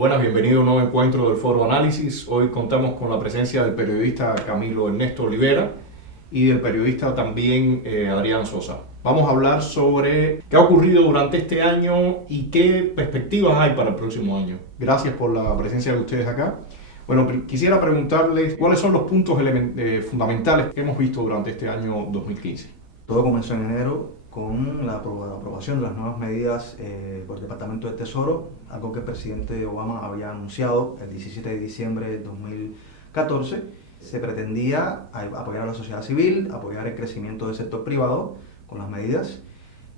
Buenas, bienvenido a un nuevo encuentro del Foro Análisis. Hoy contamos con la presencia del periodista Camilo Ernesto Olivera y del periodista también Adrián Sosa. Vamos a hablar sobre qué ha ocurrido durante este año y qué perspectivas hay para el próximo año. Gracias por la presencia de ustedes acá. Bueno, quisiera preguntarles cuáles son los puntos fundamentales que hemos visto durante este año 2015. Todo comenzó en enero con la aprobación de las nuevas medidas por el Departamento del Tesoro, algo que el presidente Obama había anunciado el 17 de diciembre de 2014. Se pretendía apoyar a la sociedad civil, apoyar el crecimiento del sector privado con las medidas,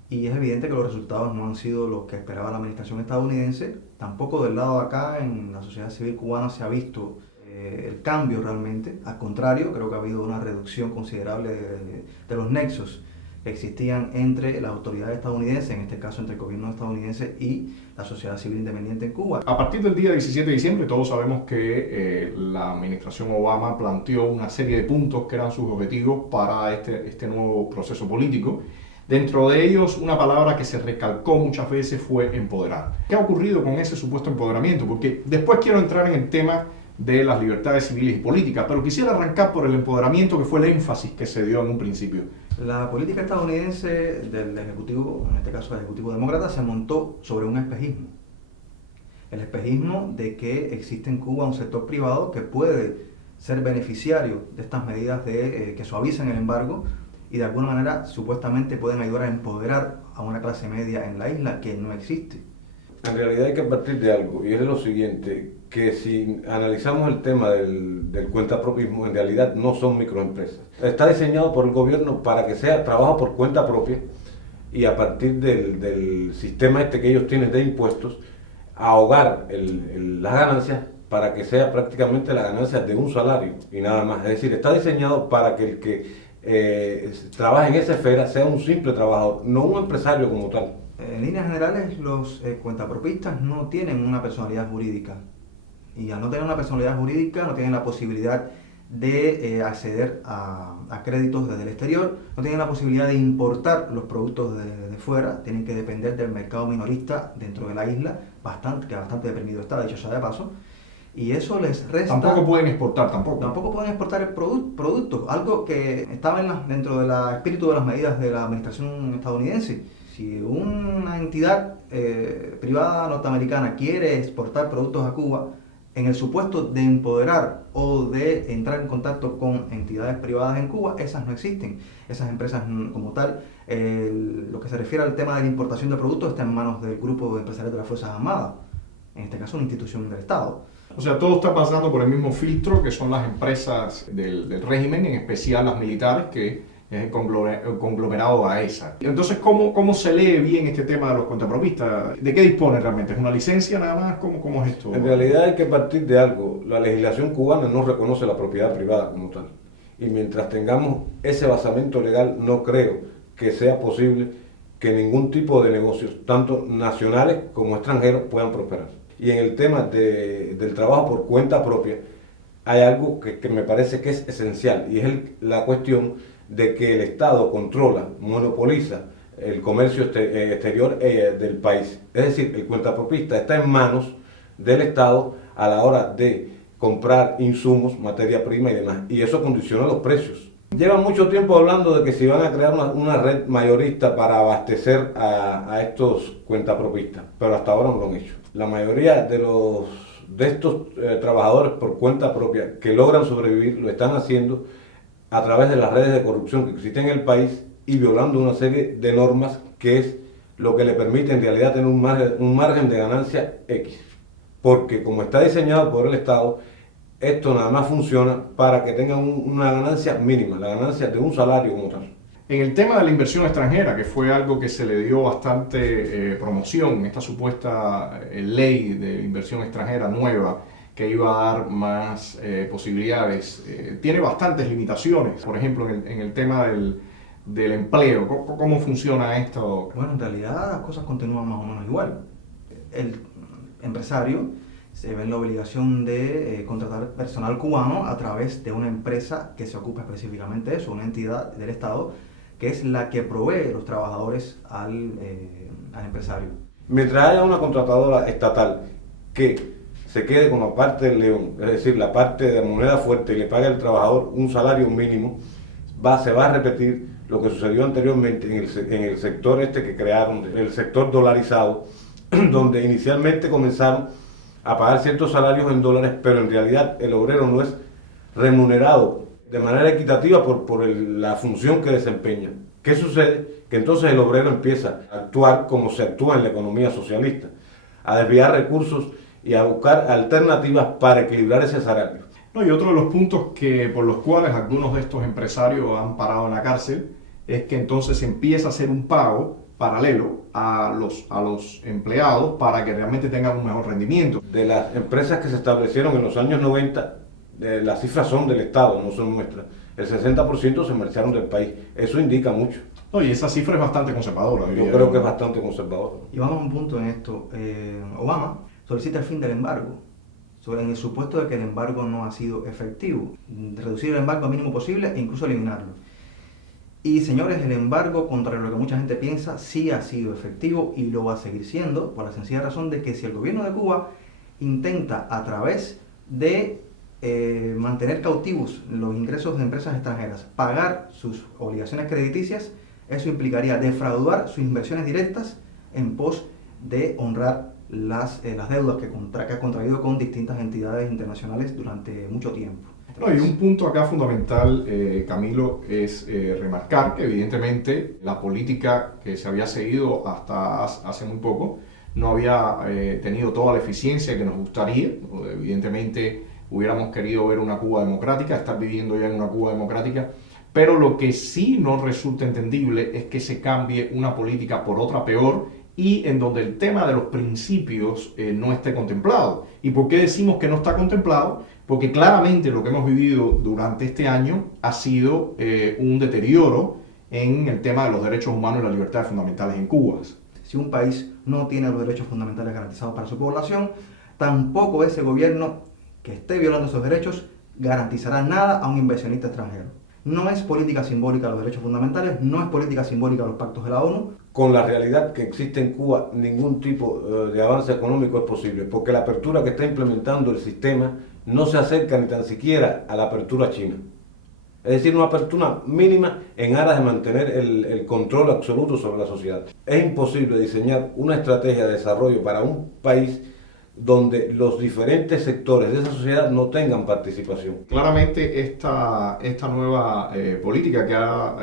y es evidente que los resultados no han sido los que esperaba la administración estadounidense. Tampoco del lado de acá, en la sociedad civil cubana, se ha visto el cambio realmente. Al contrario, creo que ha habido una reducción considerable de los nexos que existían entre las autoridades estadounidenses, en este caso entre el gobierno estadounidense y la sociedad civil independiente en Cuba. A partir del día 17 de diciembre todos sabemos que la administración Obama planteó una serie de puntos que eran sus objetivos para este nuevo proceso político. Dentro de ellos, una palabra que se recalcó muchas veces fue empoderar. ¿Qué ha ocurrido con ese supuesto empoderamiento? Porque después quiero entrar en el tema de las libertades civiles y políticas, pero quisiera arrancar por el empoderamiento, que fue el énfasis que se dio en un principio. La política estadounidense del Ejecutivo, en este caso el Ejecutivo Demócrata, se montó sobre un espejismo. El espejismo de que existe en Cuba un sector privado que puede ser beneficiario de estas medidas que suavizan el embargo y de alguna manera supuestamente pueden ayudar a empoderar a una clase media en la isla que no existe. En realidad hay que partir de algo, y es lo siguiente, que si analizamos el tema del cuentapropismo, en realidad no son microempresas. Está diseñado por el gobierno para que sea trabajo por cuenta propia, y a partir del sistema que ellos tienen de impuestos, ahogar las ganancias para que sea prácticamente la ganancia de un salario y nada más. Es decir, está diseñado para que el que trabaje en esa esfera sea un simple trabajador, no un empresario como tal. En líneas generales, los cuentapropistas no tienen una personalidad jurídica, y al no tener una personalidad jurídica no tienen la posibilidad de acceder a créditos desde el exterior, no tienen la posibilidad de importar los productos de fuera, tienen que depender del mercado minorista dentro de la isla, que bastante deprimido está, dicho sea de paso, y eso les resta... Tampoco pueden exportar, tampoco. Tampoco pueden exportar el producto, algo que estaba dentro del espíritu de las medidas de la administración estadounidense. Si una entidad privada norteamericana quiere exportar productos a Cuba, en el supuesto de empoderar o de entrar en contacto con entidades privadas en Cuba, esas no existen. Esas empresas como tal, lo que se refiere al tema de la importación de productos está en manos del grupo de empresarios de las Fuerzas Armadas, en este caso una institución del Estado. O sea, todo está pasando por el mismo filtro que son las empresas del régimen, en especial las militares, que es el conglomerado AESA. Entonces, ¿cómo se lee bien este tema de los cuentapropistas? ¿De qué dispone realmente? ¿Es una licencia nada más? ¿Cómo es esto? En realidad hay que partir de algo. La legislación cubana no reconoce la propiedad privada como tal. Y mientras tengamos ese basamento legal, no creo que sea posible que ningún tipo de negocios, tanto nacionales como extranjeros, puedan prosperar. Y en el tema del trabajo por cuenta propia, hay algo que me parece que es esencial, y es la cuestión de que el Estado controla, monopoliza el comercio exterior del país. Es decir, el cuentapropista está en manos del Estado a la hora de comprar insumos, materia prima y demás, y eso condiciona los precios. Llevan mucho tiempo hablando de que se van a crear una red mayorista para abastecer a estos cuentapropistas, pero hasta ahora no lo han hecho. La mayoría de estos trabajadores por cuenta propia que logran sobrevivir lo están haciendo a través de las redes de corrupción que existen en el país y violando una serie de normas, que es lo que le permite en realidad tener un margen de ganancia X. Porque como está diseñado por el Estado, esto nada más funciona para que tengan una ganancia mínima, la ganancia de un salario como tal. En el tema de la inversión extranjera, que fue algo que se le dio bastante promoción, esta supuesta ley de inversión extranjera nueva, que iba a dar más posibilidades, tiene bastantes limitaciones. Por ejemplo, en el tema del empleo, ¿cómo funciona esto? Bueno, en realidad las cosas continúan más o menos igual. El empresario se ve en la obligación de contratar personal cubano a través de una empresa que se ocupa específicamente de eso, una entidad del Estado, que es la que provee los trabajadores al empresario. Mientras haya una contratadora estatal que se quede con la parte del león, es decir, la parte de moneda fuerte, y le pague al trabajador un salario mínimo, se va a repetir lo que sucedió anteriormente en el sector que crearon, el sector dolarizado, donde inicialmente comenzaron a pagar ciertos salarios en dólares, pero en realidad el obrero no es remunerado de manera equitativa por la función que desempeña. ¿Qué sucede? Que entonces el obrero empieza a actuar como se actúa en la economía socialista, a desviar recursos y a buscar alternativas para equilibrar ese salario. No, y otro de los puntos por los cuales algunos de estos empresarios han parado en la cárcel es que entonces se empieza a hacer un pago paralelo a los empleados para que realmente tengan un mejor rendimiento. De las empresas que se establecieron en los años 90, las cifras son del Estado, no son nuestras. El 60% se marcharon del país. Eso indica mucho. No, y esa cifra es bastante conservadora. Yo creo que es bastante conservadora. Y vamos a un punto en esto. Obama solicita el fin del embargo, en el supuesto de que el embargo no ha sido efectivo. Reducir el embargo al mínimo posible e incluso eliminarlo. Y señores, el embargo, contrario a lo que mucha gente piensa, sí ha sido efectivo y lo va a seguir siendo, por la sencilla razón de que si el gobierno de Cuba intenta a través de mantener cautivos los ingresos de empresas extranjeras, pagar sus obligaciones crediticias, eso implicaría defraudar sus inversiones directas en pos de honrar las deudas que ha contraído con distintas entidades internacionales durante mucho tiempo. No, y un punto acá fundamental, Camilo, es remarcar que evidentemente la política que se había seguido hasta hace muy poco no había tenido toda la eficiencia que nos gustaría. Evidentemente hubiéramos querido ver una Cuba democrática, estar viviendo ya en una Cuba democrática, pero lo que sí no resulta entendible es que se cambie una política por otra peor y en donde el tema de los principios no esté contemplado. ¿Y por qué decimos que no está contemplado? Porque claramente lo que hemos vivido durante este año ha sido un deterioro en el tema de los derechos humanos y las libertades fundamentales en Cuba. Si un país no tiene los derechos fundamentales garantizados para su población, tampoco ese gobierno que esté violando esos derechos garantizará nada a un inversionista extranjero. No es política simbólica los derechos fundamentales, no es política simbólica los pactos de la ONU. Con la realidad que existe en Cuba, ningún tipo de avance económico es posible, porque la apertura que está implementando el sistema no se acerca ni tan siquiera a la apertura china. Es decir, una apertura mínima en aras de mantener el control absoluto sobre la sociedad. Es imposible diseñar una estrategia de desarrollo para un país donde los diferentes sectores de esa sociedad no tengan participación. Claramente esta nueva política que ha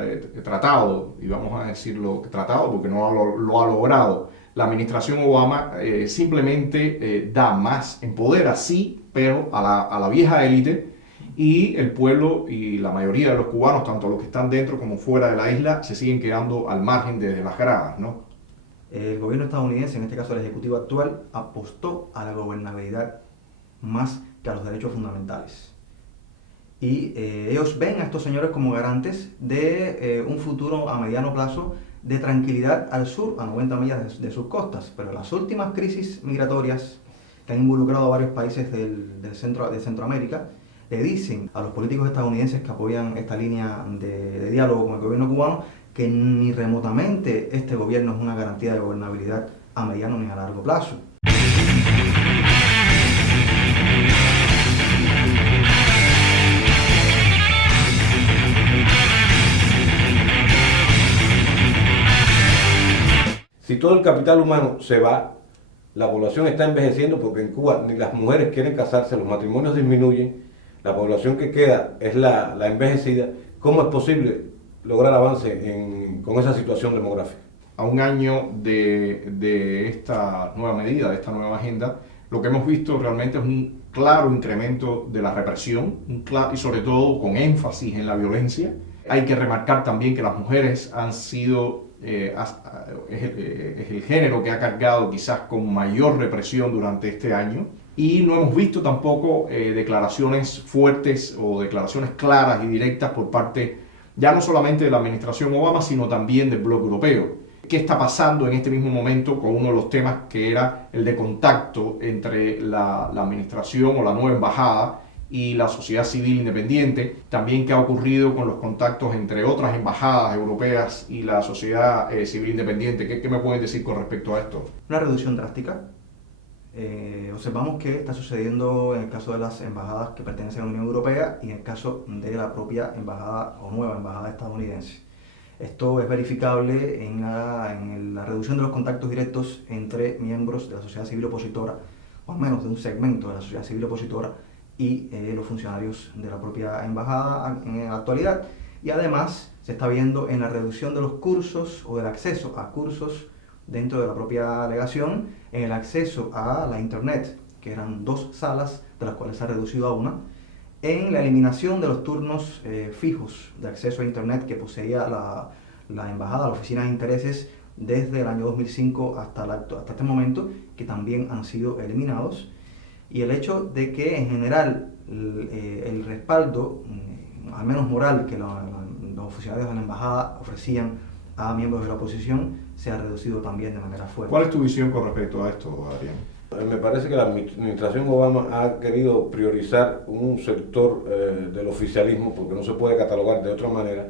tratado, y vamos a decirlo tratado porque no lo ha logrado, la administración Obama simplemente da más, empodera sí, pero a la vieja élite, y el pueblo y la mayoría de los cubanos, tanto los que están dentro como fuera de la isla, se siguen quedando al margen desde las gradas, ¿no? El gobierno estadounidense, en este caso el ejecutivo actual, apostó a la gobernabilidad más que a los derechos fundamentales. Y ellos ven a estos señores como garantes de un futuro a mediano plazo de tranquilidad al sur, a 90 millas de sus costas. Pero las últimas crisis migratorias que han involucrado a varios países de Centroamérica le dicen a los políticos estadounidenses que apoyan esta línea de diálogo con el gobierno cubano que ni remotamente este gobierno es una garantía de gobernabilidad a mediano ni a largo plazo. Si todo el capital humano se va, la población está envejeciendo porque en Cuba ni las mujeres quieren casarse, los matrimonios disminuyen, la población que queda es la envejecida. ¿Cómo es posible lograr avance con esa situación demográfica? A un año de esta nueva medida, de esta nueva agenda, lo que hemos visto realmente es un claro incremento de la represión y sobre todo con énfasis en la violencia. Hay que remarcar también que las mujeres han sido es el género que ha cargado quizás con mayor represión durante este año, y no hemos visto tampoco declaraciones fuertes o declaraciones claras y directas por parte ya no solamente de la administración Obama, sino también del bloque europeo. ¿Qué está pasando en este mismo momento con uno de los temas que era el de contacto entre la administración o la nueva embajada y la sociedad civil independiente? También qué ha ocurrido con los contactos entre otras embajadas europeas y la sociedad civil independiente. ¿Qué me pueden decir con respecto a esto? Una reducción drástica observamos que está sucediendo en el caso de las embajadas que pertenecen a la Unión Europea y en el caso de la propia embajada o nueva embajada estadounidense. Esto es verificable en la reducción de los contactos directos entre miembros de la sociedad civil opositora, o al menos de un segmento de la sociedad civil opositora, y los funcionarios de la propia embajada en la actualidad. Y además se está viendo en la reducción de los cursos o del acceso a cursos dentro de la propia delegación, en el acceso a la internet, que eran 2 salas, de las cuales se ha reducido a 1, en la eliminación de los turnos fijos de acceso a internet que poseía la embajada, la oficina de intereses, desde el año 2005 hasta este momento, que también han sido eliminados. Y el hecho de que en general el respaldo, al menos moral, que los funcionarios de la embajada ofrecían a miembros de la oposición, se ha reducido también de manera fuerte. ¿Cuál es tu visión con respecto a esto, Adrián? Me parece que la administración Obama ha querido priorizar un sector del oficialismo, porque no se puede catalogar de otra manera,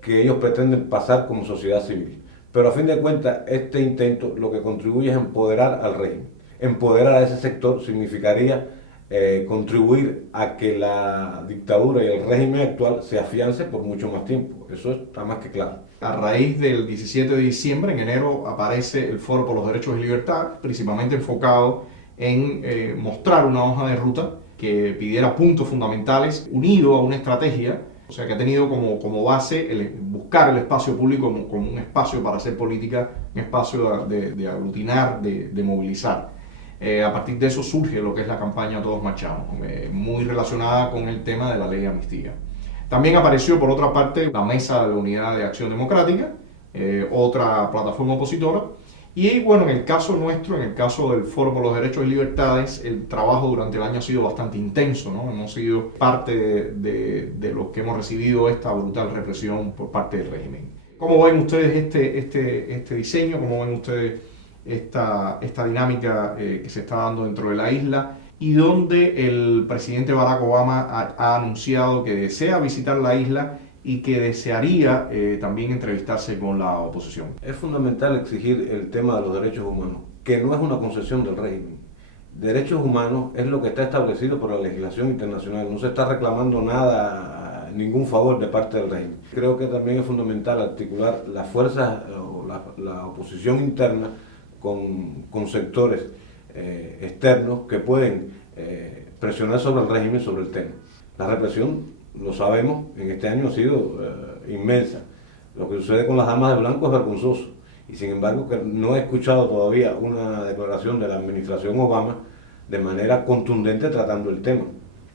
que ellos pretenden pasar como sociedad civil. Pero a fin de cuentas, este intento lo que contribuye es empoderar al régimen. Empoderar a ese sector significaría contribuir a que la dictadura y el régimen actual se afiance por mucho más tiempo. Eso está más que claro. A raíz del 17 de diciembre, en enero, aparece el Foro por los Derechos y Libertad, principalmente enfocado en mostrar una hoja de ruta que pidiera puntos fundamentales unido a una estrategia, o sea, que ha tenido como base buscar el espacio público como un espacio para hacer política, un espacio de aglutinar, de movilizar. A partir de eso surge lo que es la campaña Todos Marchamos, muy relacionada con el tema de la ley de amnistía. También apareció, por otra parte, la Mesa de la Unidad de Acción Democrática, otra plataforma opositora. Y bueno, en el caso nuestro, en el caso del Foro por los Derechos y Libertades, el trabajo durante el año ha sido bastante intenso, ¿no? Hemos sido parte de los que hemos recibido esta brutal represión por parte del régimen. ¿Cómo ven ustedes este diseño? ¿Cómo ven ustedes esta dinámica que se está dando dentro de la isla? Y donde el presidente Barack Obama ha anunciado que desea visitar la isla y que desearía también entrevistarse con la oposición. Es fundamental exigir el tema de los derechos humanos, que no es una concesión del régimen. Derechos humanos es lo que está establecido por la legislación internacional, no se está reclamando nada, ningún favor de parte del régimen. Creo que también es fundamental articular las fuerzas o la oposición interna con sectores externos que pueden presionar sobre el régimen sobre el tema. La represión, lo sabemos, en este año ha sido inmensa. Lo que sucede con las damas de blanco es vergonzoso. Y sin embargo, que no he escuchado todavía una declaración de la administración Obama de manera contundente tratando el tema.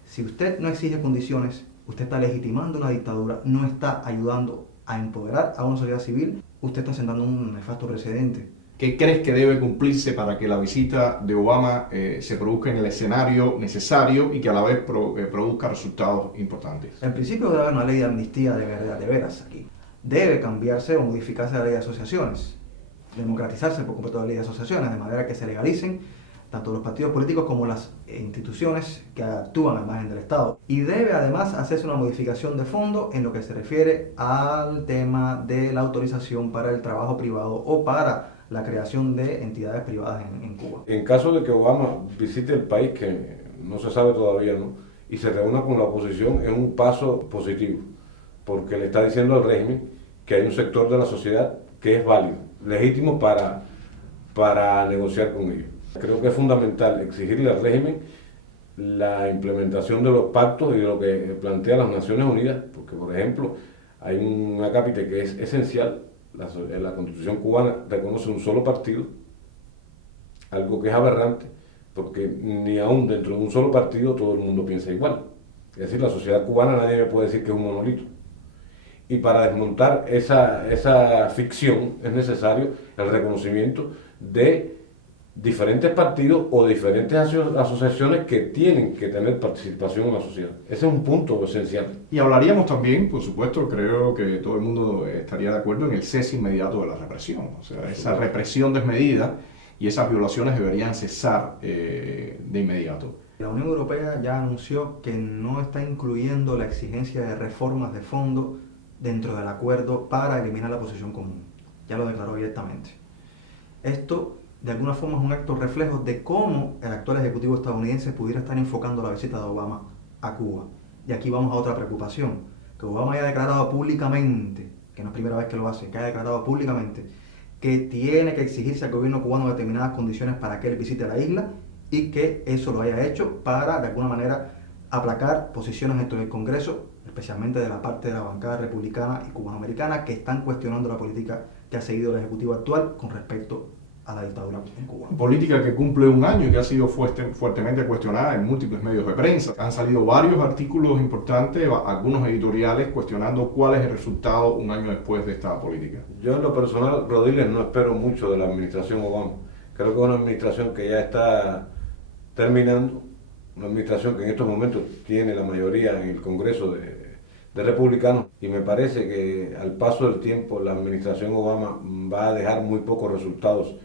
Si usted no exige condiciones, usted está legitimando una dictadura, no está ayudando a empoderar a una sociedad civil, usted está sentando un nefasto precedente. ¿Qué crees que debe cumplirse para que la visita de Obama se produzca en el escenario necesario y que a la vez produzca resultados importantes? En principio debe haber una ley de amnistía de veras aquí. Debe cambiarse o modificarse la ley de asociaciones, democratizarse por completo la ley de asociaciones, de manera que se legalicen tanto los partidos políticos como las instituciones que actúan al margen del Estado. Y debe además hacerse una modificación de fondo en lo que se refiere al tema de la autorización para el trabajo privado o para la creación de entidades privadas en Cuba. En caso de que Obama visite el país, que no se sabe todavía, ¿no?, y se reúna con la oposición, es un paso positivo, porque le está diciendo al régimen que hay un sector de la sociedad que es válido, legítimo para negociar con ellos. Creo que es fundamental exigirle al régimen la implementación de los pactos y de lo que plantea las Naciones Unidas, porque por ejemplo hay un acápite que es esencial. La Constitución cubana reconoce un solo partido, algo que es aberrante, porque ni aún dentro de un solo partido todo el mundo piensa igual. Es decir, la sociedad cubana nadie me puede decir que es un monolito. Y para desmontar esa ficción es necesario el reconocimiento de diferentes partidos o diferentes asociaciones que tienen que tener participación en la sociedad. Ese es un punto esencial. Y hablaríamos también, por supuesto, creo que todo el mundo estaría de acuerdo en el cese inmediato de la represión. O sea, esa represión desmedida y esas violaciones deberían cesar de inmediato. La Unión Europea ya anunció que no está incluyendo la exigencia de reformas de fondo dentro del acuerdo para eliminar la posición común. Ya lo declaró abiertamente. Esto de alguna forma es un acto reflejo de cómo el actual ejecutivo estadounidense pudiera estar enfocando la visita de Obama a Cuba. Y aquí vamos a otra preocupación, que Obama haya declarado públicamente, que no es primera vez que lo hace, que haya declarado públicamente que tiene que exigirse al gobierno cubano determinadas condiciones para que él visite la isla, y que eso lo haya hecho para, de alguna manera, aplacar posiciones dentro del Congreso, especialmente de la parte de la bancada republicana y cubanoamericana, que están cuestionando la política que ha seguido el Ejecutivo actual con respecto a la dictadura en Cuba. Política que cumple un año y que ha sido fuertemente cuestionada en múltiples medios de prensa. Han salido varios artículos importantes, algunos editoriales, cuestionando cuál es el resultado un año después de esta política. Yo en lo personal, Rodiles, no espero mucho de la administración Obama. Creo que es una administración que ya está terminando, una administración que en estos momentos tiene la mayoría en el Congreso de republicanos, y me parece que al paso del tiempo la administración Obama va a dejar muy pocos resultados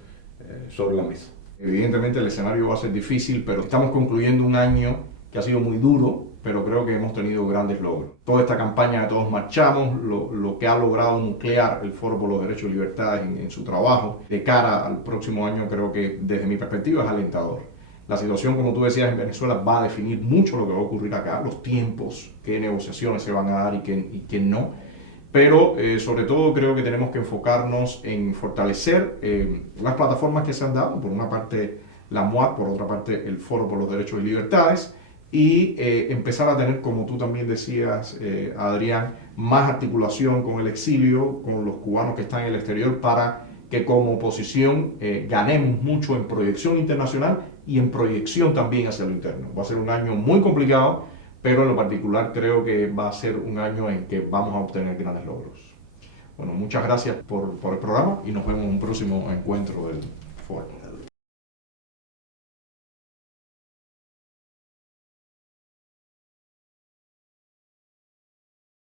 sobre la mesa. Evidentemente el escenario va a ser difícil, pero estamos concluyendo un año que ha sido muy duro, pero creo que hemos tenido grandes logros. Toda esta campaña de Todos Marchamos, lo que ha logrado nuclear el Foro por los Derechos y Libertades en su trabajo, de cara al próximo año, creo que desde mi perspectiva es alentador. La situación, como tú decías, en Venezuela va a definir mucho lo que va a ocurrir acá, los tiempos, qué negociaciones se van a dar y qué no. Pero sobre todo creo que tenemos que enfocarnos en fortalecer las plataformas que se han dado, por una parte la MUAD, por otra parte el Foro por los Derechos y Libertades, y empezar a tener, como tú también decías, Adrián, más articulación con el exilio, con los cubanos que están en el exterior, para que como oposición ganemos mucho en proyección internacional y en proyección también hacia lo interno. Va a ser un año muy complicado, pero en lo particular creo que va a ser un año en que vamos a obtener grandes logros. Bueno, muchas gracias por el programa y nos vemos en un próximo encuentro del